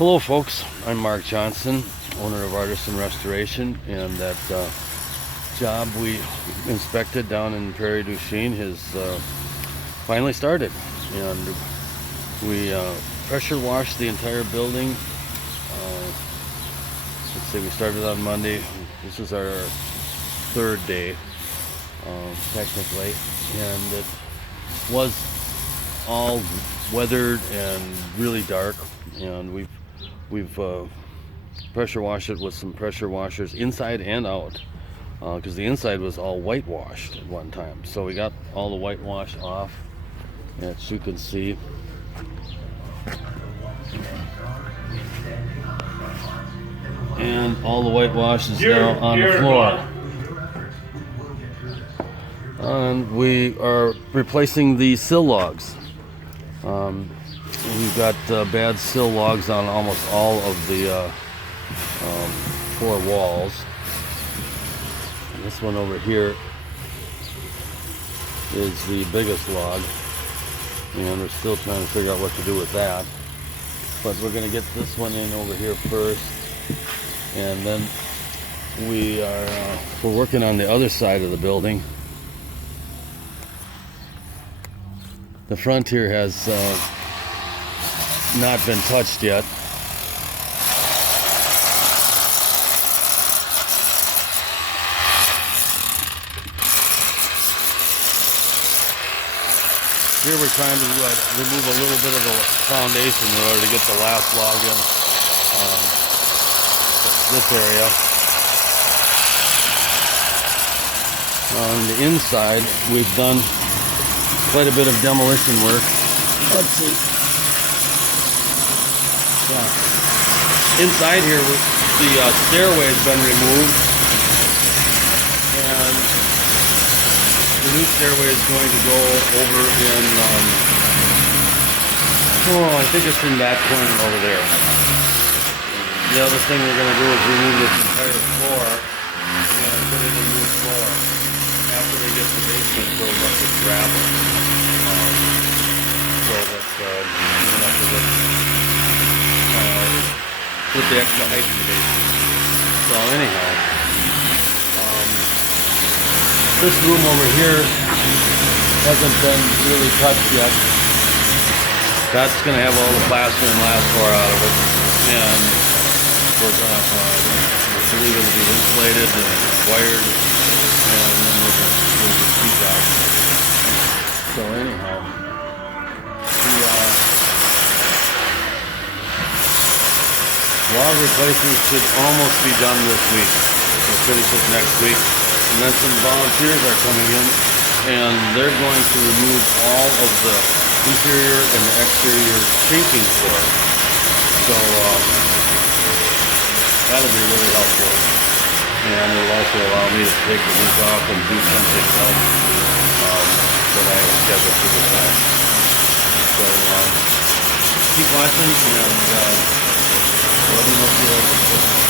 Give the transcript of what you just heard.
Hello folks, I'm Mark Johnson, owner of Artisan Restoration, and that job we inspected down in Prairie du Chien has finally started, and we pressure washed the entire building. Let's see, we started on Monday. This is our third day, technically, and it was all weathered and really dark, and we've pressure washed it with some pressure washers inside and out, because the inside was all whitewashed at one time. So we got all the whitewash off, as you can see. And all the whitewash is now on the floor. And we are replacing the sill logs. We've got bad sill logs on almost all of the four walls. And this one over here is the biggest log, and we're still trying to figure out what to do with that. But we're going to get this one in over here first, and then we're working on the other side of the building. The front here has not been touched yet. Here we're trying to remove a little bit of the foundation in order to get the last log in this area. On the inside, we've done quite a bit of demolition work. Let's see. Yeah. Inside here, the stairway has been removed, and the new stairway is going to go over in, I think it's in that corner over there. The other thing we're going to do is remove this entire floor and put in a new floor after they get the basement filled up with gravel. So that you don't have to put the extra height in the basement. So anyhow, this room over here hasn't been really touched yet. That's going to have all the plaster and last floor out of it, and we're going to believe it'll be insulated and wired, and then we'll just keep that. So anyhow, the log replacements should almost be done this week. We'll finish it next week. And then some volunteers are coming in, and they're going to remove all of the interior and the exterior chinking for it. So that'll be really helpful. And it'll also allow me to take the week off and do something else that I have scheduled for this time. So keep watching, and let me know if you like it.